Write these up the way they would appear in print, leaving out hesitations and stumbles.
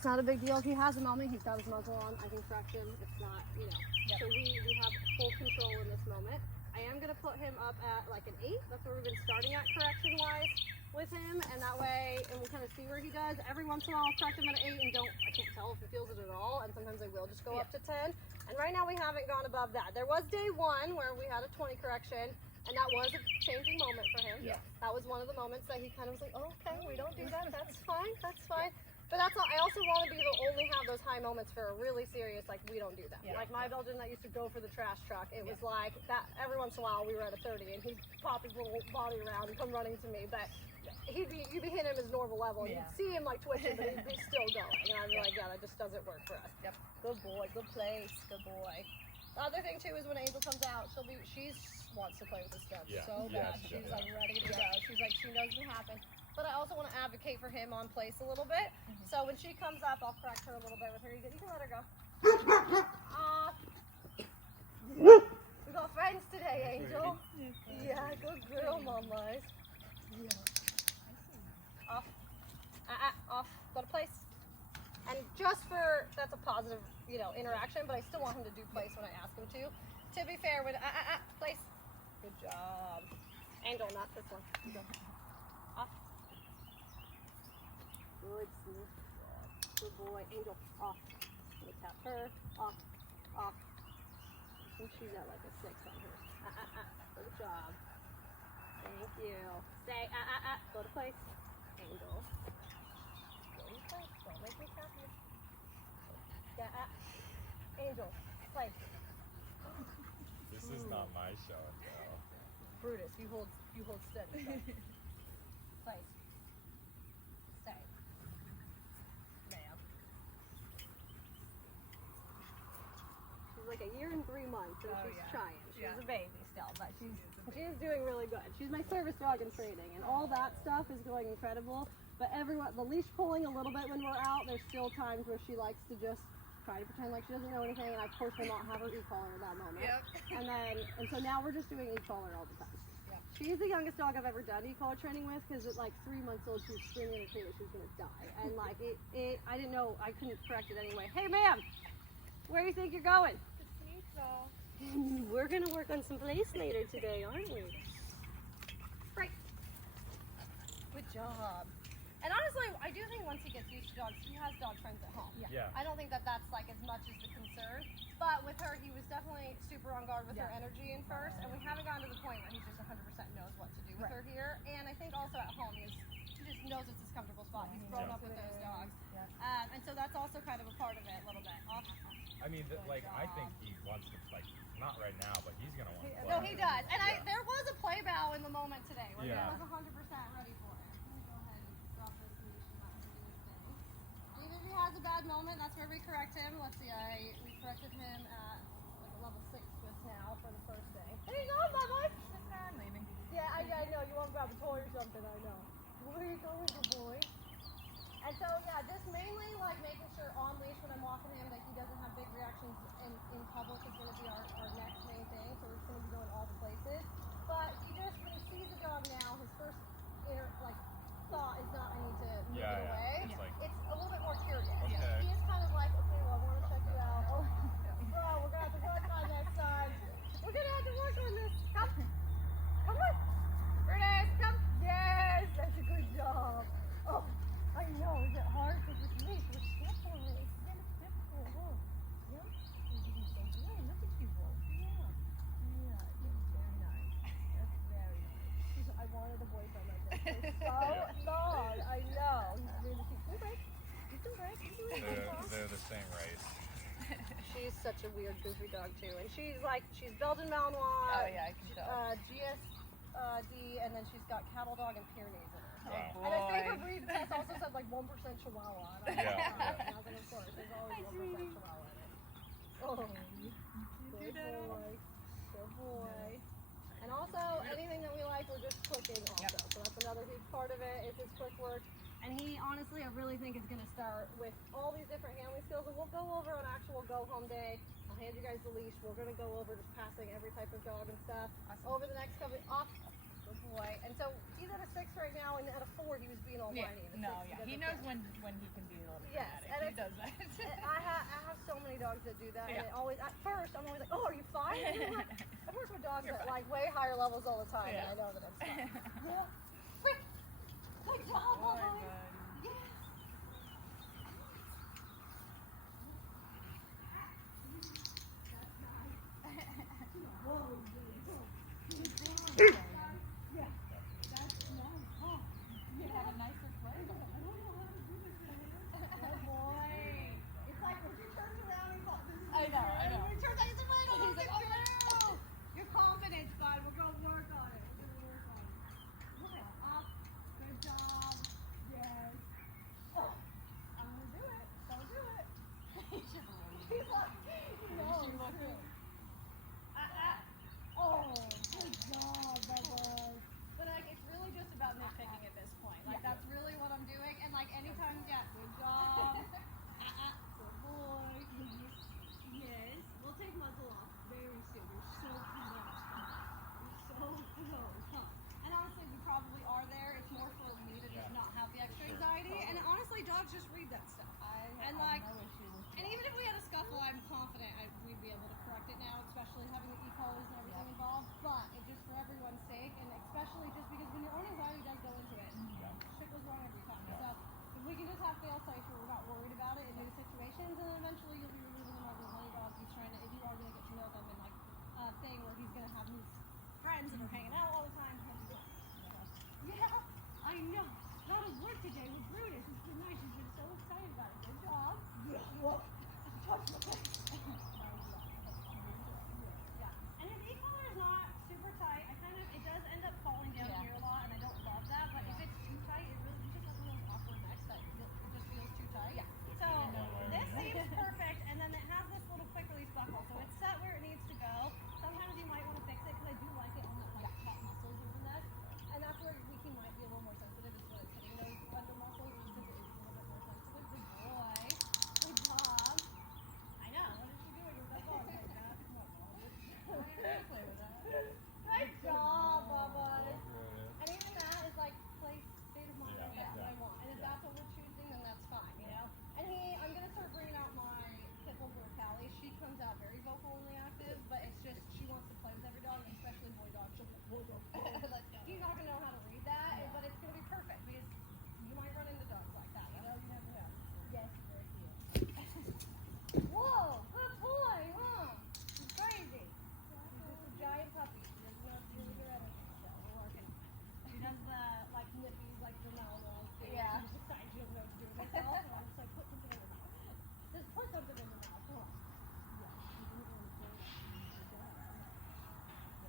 It's not a big deal if he has a moment. He's got his muzzle on. I can correct him. It's not, you know. Yep. So we have full control in this moment. I am going to put him up at like an 8. That's where we've been starting at correction-wise with him. And that way, and we'll kind of see where he does. Every once in a while, I'll correct him at an 8 and I can't tell if he feels it at all. And sometimes I will just go up to 10. And right now we haven't gone above that. There was day 1 where we had a 20 correction. And that was a changing moment for him. Yeah. That was one of the moments that he kind of was like, oh, okay, we don't do that. That's fine. That's fine. But that's all. I also want to be able to only have those high moments for a really serious, like, we don't do that. Yeah. Like my Belgian that used to go for the trash truck, it was like that every once in a while we were at a 30 and he'd pop his little body around and come running to me. But you'd be hitting him his normal level and you'd see him like twitching, but he'd be still going. And I'd be like, yeah, that just doesn't work for us. Yep. Good boy. Good place. Good boy. The other thing too is when Angel comes out, she wants to play with the stuff so bad. She's like ready to go. She's like, she knows it can happen. But I also want to advocate for him on place a little bit. So when she comes up, I'll correct her a little bit with her. You can let her go. We got friends today, Angel. Yeah, good girl, Mama. Yeah. Off. Off. Go to place. And just for, that's a positive, you know, interaction, but I still want him to do place when I ask him to. To be fair, when, place. Good job. Angel, not this one. You go. Off. Good, smooth. Good boy. Angel, off. Let me tap her. Off. Off. I think she's at like a 6 on her. Good job. Thank you. Stay. Go to place. Angel. Go to place. Don't make me tap you. Angel, place. This is not my show, though. Brutus, you hold steady. Place. Stay. Ma'am. She's like a year and 3 months, and she's trying. She's a baby still, but she's doing really good. She's my service dog in training, and all that stuff is going incredible. But the leash pulling a little bit when we're out, there's still times where she likes to just try to pretend like she doesn't know anything, and I of course will not have her e-collar in that moment. Yep. And so now we're just doing e-collar all the time. Yep. She's the youngest dog I've ever done e-collar training with, because at like 3 months old she was screaming in her crate that she was gonna die, and like I didn't know, I couldn't correct it anyway. Hey ma'am, where do you think you're going? We're gonna work on some place later today, aren't we? Right. Good job. And honestly, I do think once he gets used to dogs, he has dog friends at home. Yeah. I don't think that that's like as much as the concern. But with her, he was definitely super on guard with her energy in first. And we haven't gotten to the point where he just 100% knows what to do with her here. And I think also at home, he just knows it's his comfortable spot. He's grown up with those dogs. And so that's also kind of a part of it a little bit. I mean, like, I think he wants to, like, not right now, but he's going to want to play. No, he does. And there was a play bow in the moment today where he was 100% ready for it. Even if he has a bad moment, that's where we correct him. Let's see, we corrected him at like a level 6 just now for the first day. There you go, my boy. I'm leaving. Yeah, I know. You want to grab a toy or something, I know. Where are you going, good boy? And so, yeah, just mainly like making sure on leash when I'm walking him that he doesn't have big reactions in public is going to be our next main thing. So we're just going to be going all the places. But he just, when he sees a dog now, his first thought is not, I need to move it away. It's a little bit more curious. Okay. He is kind of like, okay, well, I want to check you out. Oh, bro, we're going to have to work on next time. We're going to have to work on this. Come. Come on. Brutus, come. Yes, that's a good job. Oh, I know. Is it hard? Because with leash, we're stiff on it. It's kind of difficult, huh? Yeah? You're doing so good. Look at you, boy. Yeah. Yeah, it's very nice. That's very nice. I wanted a boyfriend like this for so long. I know. He's really cute. You can break. They're the same race. She's such a weird, goofy dog, too. And she's Belgian Malinois. Oh, yeah, I can tell. GSD, and then she's got cattle dog and Pyrenees in her. Wow. And I think her breed test also said like 1% Chihuahua. And I was like, of course, there's always 1% Chihuahua in it. Oh, good boy. Good boy. And also, anything that we like, we're just clicking also. So that's another huge part of it, is his quick work. And he, honestly, I really think is going to start with all these different handling skills. And we'll go over an actual go-home day. I'll hand you guys the leash. We're going to go over just passing every type of dog and stuff. Over the next couple, off. Good boy. And so he's at a 6 right now, and at a 4 he was being all whiny. He knows when he can be a little dramatic. And he does that. I have so many dogs that do that, and it always, at first I'm always like, oh, are you fine? And I'm like, I've worked with dogs at like way higher levels all the time, and I know that it's fine. Good job, boy. Dogs just read that stuff. And even if we had a scuffle, I'm confident we'd be able to correct it now, especially having the e-collars and everything involved. But it's just for everyone's sake, and especially just because when you're owning Wiley, does go into it. Shit goes wrong every time. So if we can just have fail safes where we're not worried about it in new situations, and then eventually you'll be removing him over the money dogs. He's trying to, if you are going to get to know them, and thing where he's going to have new friends that are hanging out all the time. Yeah, I know. How to work today with Brutus. It's been nice. He's been so excited about it. Good job. And his e-collar is not super tight. It does end up falling down here a lot, and I don't love that. But if it's too tight, it just has one of those awkward necks that it just feels too tight. So this seems perfect, and then it has this little quick release buckle, so it's set where it needs to go. Sometimes you might want to fix it because I do like it on the top muscles of the neck, and that's where he might be a little more sensitive. Is when it's hitting those under muscles because it is a little bit more sensitive. Good boy. Good job. I know. What is she doing with that ball? Good job, Bubba. And even that is like state of mind. That's what I want. And if that's what we're choosing, then that's fine, you know? And I'm going to start bringing out my pit bull girl, Callie. She comes out very vocal and reactive, but it's just she wants to play with every dog, especially boy dogs. She'll be like, boy dog. He's not going to know how to read that, but it's going to be perfect because you might run into dogs like that. You know, you never know. Yes, very cute. Whoa, good boy, huh? He's crazy. He's just a giant puppy. He doesn't know how to do their energy, so we're working. She does the nippies, like the narwhals. Yeah. She's excited. She doesn't know what to do with herself. And I'm just like, put something in her mouth. Just put something in her mouth. Come on. Yeah, she didn't want to do it.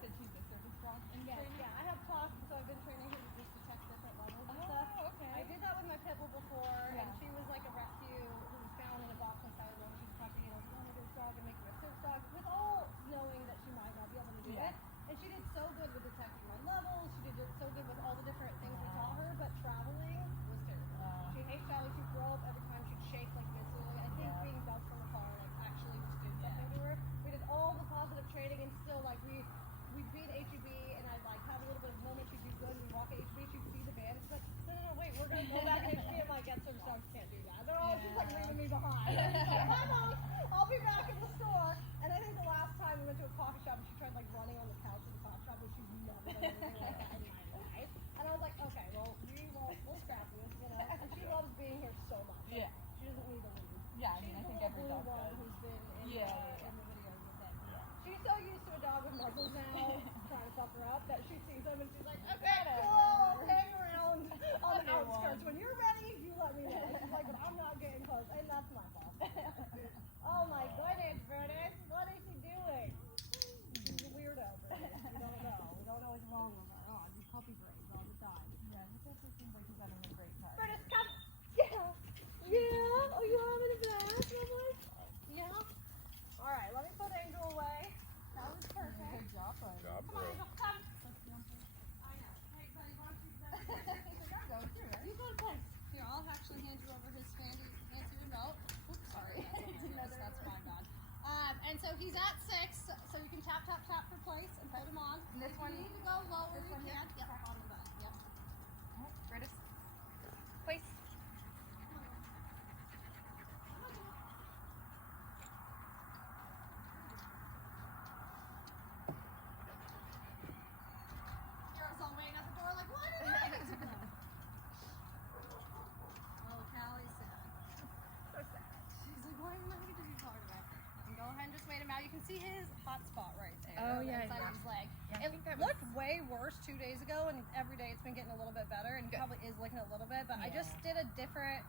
Did she get service block in training? Yeah, I have cloth, so I've been training her to just detect different levels and stuff. Okay. I did that with my pit bull before, and she was like a rescue who was found in a box inside her when she was puppy, and I was like, oh, this dog and make her a service dog, with all knowing that she might not be able to do it. And she did so good with detecting my levels. She did so good with all the different things we taught her, but traveling was terrible. She hates traveling. She'd throw up every time. She'd shake like viscerally. I think being dumped from the car actually just did something to her. We did all the positive training, and still we beat HEB, and I'd have a little bit of a moment. She'd do good. We walk at HEB, she'd see the band. She's like, no, wait, we're gonna go back at HEB. I'm like, that service dogs can't do that. They're all just leaving me behind. Bye, Mom. I'll be back in the store. And I think the last time we went to a coffee shop, and she tried running on the couch in the coffee shop, which she's never done anything like that in my life. And I was like, okay, well, we'll scrap you, you know. And she loves being here so much. She doesn't need to leave. Yeah, I mean, I think every dog does. Who's been in the videos with it. She's so used to a dog with muzzles now, trying to fuck her up, that she sees them and she's like, okay, cool, hang around on the outskirts. When you're ready, you let me know. She's like, but I'm not getting close, and that's my fault. Oh my goodness, Brutus, what is she doing? She's a weirdo, Brutus. We don't know. We don't know what's wrong with her. Oh, these puppy brains all the time. Yeah, it definitely seems like he's having a great time. Brutus, come. Yeah. Yeah. Are you having a blast, my boy? Yeah. All right, let me put Angel away. That was perfect. Good job, buddy. Good job, Come bro. on, Angel, come. I know. Hey, buddy. on the yeah, inside yeah. of his leg. Yeah, I It think that looked way worse 2 days ago, and every day it's been getting a little bit better, and he Good. probably is licking a little bit, but I just did a different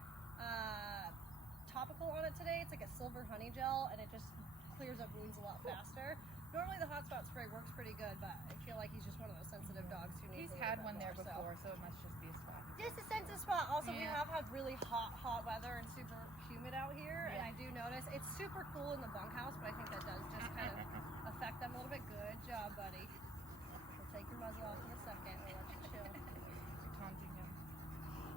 topical on it today. It's like a silver honey gel, and it just clears up wounds a lot faster. Normally the hot spot spray works pretty good, but I feel like he's just one of those sensitive dogs who needs He's a little had bit one there more, before, so it must just be a spot. Just a sensitive spot. Also, we Yeah. have had really hot weather and super humid out here, and I do notice it's super cool in the bunkhouse, but I think that does just kind of affect them a little bit. Good job, buddy. We'll take your muzzle off in a second. We'll let you chill. You're taunting him.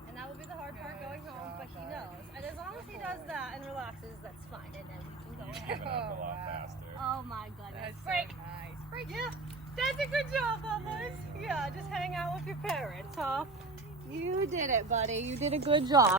And that would be the hard part Good going home, job, but he buddy. knows. And as long as he does that and relaxes, that's fine, and then we can go He's ahead. giving up a lot wow. faster. Oh my goodness. That's Break. so nice. Break. Yeah. That's a good job, Bubbles. Yeah, just hang out with your parents, huh? You did it, buddy. You did a good job.